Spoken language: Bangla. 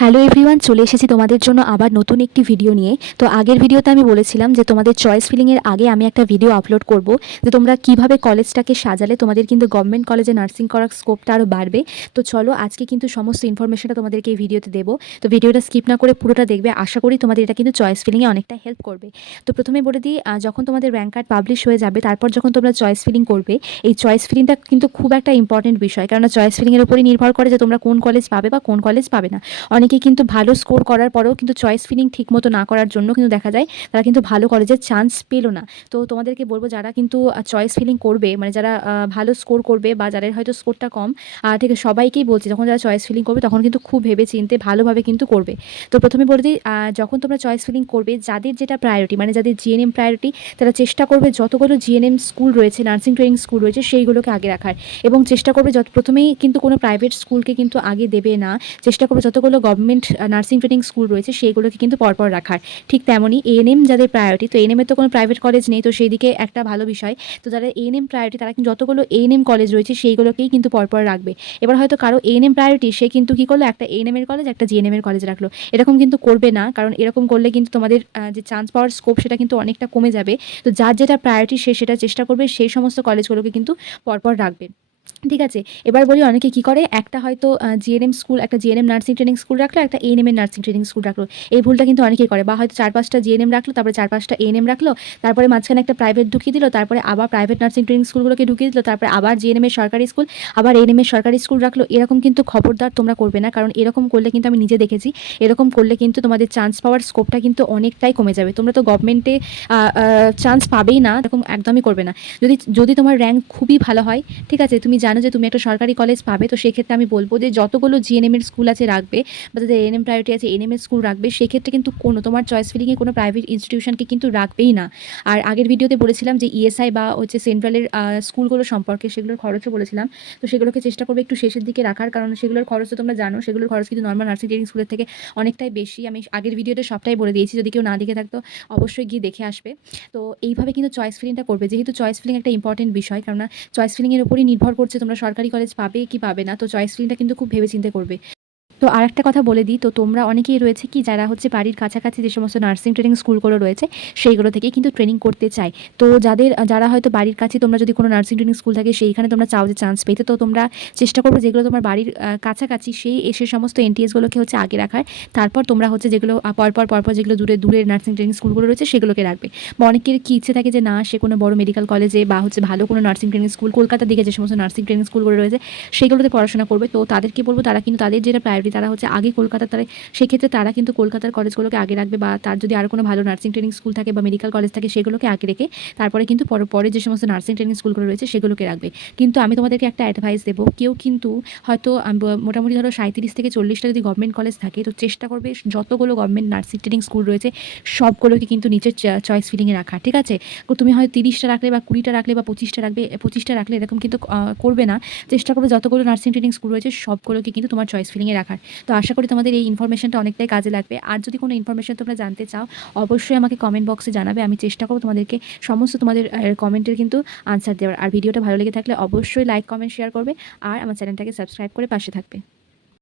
হ্যালো এভরিওয়ান, চলে এসেছি তোমাদের জন্য আবার নতুন একটি ভিডিও নিয়ে। তো আগের ভিডিওতে আমি বলেছিলাম যে তোমাদের চয়েস ফিলিংয়ের আগে আমি একটা ভিডিও আপলোড করব যে তোমরা কিভাবে কলেজটাকে সাজালে তোমাদের কিন্তু গভর্নমেন্ট কলেজে নার্সিং করার স্কোপটা আরও বাড়বে। তো চলো আজকে কিন্তু সমস্ত ইনফরমেশনটা তোমাদেরকে এই ভিডিওতে দেবো। তো ভিডিওটা স্কিপ না করে পুরোটা দেখবে, আশা করি তোমাদের এটা কিন্তু চয়েস ফিলিংয়ে অনেকটা হেল্প করবে। তো প্রথমে বলে দিই, যখন তোমাদের র্যাঙ্ক কার্ড পাবলিশ হয়ে যাবে তারপর যখন তোমরা চয়েস ফিলিং করবে, এই চয়েস ফিলিংটা কিন্তু খুব একটা ইম্পর্টেন্ট বিষয়, কারণ চয়েস ফিলিংয়ের উপরই নির্ভর করে যে তোমরা কোন কলেজ পাবে বা কোন কলেজ পাবে না। অনেকেই কিন্তু ভালো স্কোর করার পরেও কিন্তু চয়েস ফিলিং ঠিকমতো না করার জন্য কিন্তু দেখা যায় তারা কিন্তু ভালো কলেজের চান্স পেলো না। তো তোমাদেরকে বলবো, যারা কিন্তু চয়েস ফিলিং করবে, মানে যারা ভালো স্কোর করবে বা যাদের হয়তো স্কোরটা কম, ঠিক আছে, সবাইকেই বলছি যখন যারা চয়েস ফিলিং করবে তখন কিন্তু খুব ভেবে চিনতে ভালোভাবে কিন্তু করবে। তো প্রথমে বলে দিই, যখন তোমরা চয়েস ফিলিং করবে, যাদের যেটা প্রায়োরিটি, মানে যাদের জিএনএম প্রায়োরিটি, তারা চেষ্টা করবে যতগুলো জিএনএম স্কুল রয়েছে, নার্সিং ট্রেনিং স্কুল রয়েছে, সেইগুলোকে আগে রাখার, এবং চেষ্টা করবে প্রথমেই কিন্তু কোনো প্রাইভেট স্কুলকে কিন্তু আগে দেবে না। চেষ্টা করবে যতগুলো গভর্নমেন্ট নার্সিং ট্রেনিং স্কুল রয়েছে সেইগুলোকে কিন্তু পরপর রাখার। ঠিক তেমনই এএনএম যাদের প্রায়োরিটি, তো এএনএমের তো কোনো প্রাইভেট কলেজ নেই, তো সেই দিকে একটা ভালো বিষয়। তো যারা এএনএম প্রায়োরিটি তারা কিন্তু যতগুলো এএনএম কলেজ রয়েছে সেইগুলোকেই কিন্তু পরপর রাখবে। এবার হয়তো কারো এএনএম প্রায়োরিটি, সে কিন্তু কী করলো, একটা এএনএম এর কলেজ একটা জিএনএম এর কলেজ রাখলো। এরকম কিন্তু করবে না, কারণ এরকম করলে কিন্তু তোমাদের যে চান্স পাওয়ার স্কোপ সেটা কিন্তু অনেকটা কমে যাবে। তো যার যেটা প্রায়োরিটি সে সেটা চেষ্টা করবে সেই সমস্ত কলেজগুলোকে কিন্তু পরপর রাখবে। ঠিক আছে, এবার বলি অনেকে কী করে, একটা হয়তো জিএনএম স্কুল, একটা জিএনএম নার্সিং ট্রেনিং স্কুল রাখলো, একটা এএনএম এর নার্সিং ট্রেনিং স্কুল রাখলো। এই ভুলটা কিন্তু অনেকেই করে, বা হয়তো 4-5টা জিএনএম রাখলো, তারপরে 4-5টা এএনএম রাখলো, তারপরে মাঝখানে একটা প্রাইভেট ঢুকিয়ে দিল, তারপরে আবার প্রাইভেট নার্সিং ট্রেনিং স্কুলগুলোকে ঢুকিয়ে দিল, তারপরে আবার জিএনএম এর সরকারি স্কুল, আবার এএনএম এর সরকারি স্কুল রাখলো। এরকম কিন্তু খবরদার তোমরা করবে না, কারণ এরকম করলে কিন্তু আমি নিজে দেখেছি, এরকম করলে কিন্তু তোমাদের চান্স পাওয়ার স্কোপটা কিন্তু অনেকটাই কমে যাবে। তোমরা তো গভর্নমেন্টে চান্স পাবেই না, এরকম একদমই করবে না। যদি যদি তোমার র্যাঙ্ক খুবই ভালো হয়, ঠিক আছে, তুমি জানো যে তুমি একটা সরকারি কলেজ পাবে, তো সেক্ষেত্রে আমি বলবো যে যতগুলো জিএনএম এর স্কুল আছে রাখবে, বা যাদের এএনএম প্রায়োরিটি আছে এএনএম এর স্কুল রাখবে। সেক্ষেত্রে কিন্তু কোনো তোমার চয়েস ফিলিংয়ে কোনো প্রাইভেট ইনস্টিটিউশনকে কিন্তু রাখবেই না। আর আগের ভিডিওতে বলেছিলাম যে ইএসআই বা হচ্ছে সেন্ট্রালের স্কুলগুলো সম্পর্কে, সেগুলোর খরচও বলেছিলাম। তো সেগুলোকে চেষ্টা করবে একটু শেষের দিকে রাখার, কারণ সেগুলোর খরচ তো তোমরা জানো, সেগুলোর খরচ কিন্তু নর্মাল নার্সিং ট্রেনিং স্কুলের থেকে অনেকটাই বেশি। আমি আগের ভিডিওতে সবটাই বলে দিয়েছি, যদি কেউ না দেখে থাকতো অবশ্যই গিয়ে দেখে আসবে। তো এইভাবে কিন্তু চয়েস ফিলিংটা করবে, যেহেতু চয়েস ফিলিং একটা ইম্পর্টেন্ট বিষয়, কারণ চয়েস ফিলিংয়ের উপরই নির্ভর করছে তোমরা সরকারি কলেজ পাবে কি পাবে না। তো চয়েস ফিলিংটা কিন্তু খুব ভেবেচিন্তে করবে। তো আরেকটা কথা বলে দিই, তো তোমরা অনেকেই রয়েছে কি, যারা হচ্ছে বাড়ির কাছাকাছি যে সমস্ত নার্সিং ট্রেনিং স্কুলগুলো রয়েছে সেইগুলো থেকেই কিন্তু ট্রেনিং করতে চায়। তো যারা হয়তো বাড়ির কাছে, তোমরা যদি কোনো নার্সিং ট্রেনিং স্কুল থাকে সেইখানে তোমরা চাও যে চান্স পেতে, তো তোমরা চেষ্টা করবে যেগুলো তোমার বাড়ির কাছাকাছি সেই সমস্ত এনটিএসগুলোকে হচ্ছে আগে রাখার। তারপর তোমরা হচ্ছে যেগুলো পরপর যেগুলো দূরের নার্সিং ট্রেনিং স্কুলগুলো রয়েছে সেগুলোকে রাখবে। বা অনেকের কি ইচ্ছে থাকে যে না, সে কোনো বড় মেডিকেল কলেজে বা হচ্ছে ভালো কোনো নার্সিং ট্রেনিং স্কুল, কলকাতার দিকে যে সমস্ত নার্সিং ট্রেনিং স্কুলগুলো রয়েছে সেগুলোতে পড়াশোনা করবে। তো তাদেরকে বলবো, তারা কিন্তু তাদের যেটা প্রায়োরিটি, তারা হচ্ছে আগে কলকাতার, তারা সেক্ষেত্রে তারা কিন্তু কলকাতার কলেজগুলোকে আগে রাখবে, বা তার যদি আরও কোনো ভালো নার্সিং ট্রেনিং স্কুল থাকে বা মেডিকেল কলেজ থাকে সেগুলোকে আগে রেখে তারপরে কিন্তু পরে যে সমস্ত নার্সিং ট্রেনিং স্কুলগুলো রয়েছে সেগুলোকে রাখবে। কিন্তু আমি তোমাদেরকে একটা অ্যাডভাইস দেবো, কেউ কিন্তু হয়তো মোটামুটি ধরো 37 থেকে 40টা যদি গভর্নমেন্ট কলেজ থাকে, তো চেষ্টা করবে যতগুলো গভর্নমেন্ট নার্সিং ট্রেনিং স্কুল রয়েছে সবগুলোকে কিন্তু নিচের চয়েস ফিলিংয়ে রাখা। ঠিক আছে, তো তুমি হয়তো 30টা রাখলে বা 20টা রাখলে বা 25টা রাখলে এরকম কিন্তু করবে না। চেষ্টা করবে যতগুলো নার্সিং ট্রেনিং স্কুল রয়েছে সবগুলোকে কিন্তু তোমার চয়েস ফিলিংয়ে রাখার। তো আশা করি তোমাদের এই ইনফরমেশনটা অনেকটাই কাজে লাগবে। আর যদি কোনো ইনফরমেশন তোমরা জানতে চাও অবশ্যই আমাকে কমেন্ট বক্সে জানাবে, আমি চেষ্টা করব তোমাদেরকে সমস্ত তোমাদের কমেন্টের কিন্তু আনসার দেওয়ার। আর ভিডিওটা ভালো লেগে থাকলে অবশ্যই লাইক কমেন্ট শেয়ার করবে, আর আমার চ্যানেলটাকে সাবস্ক্রাইব করে পাশে থাকবে।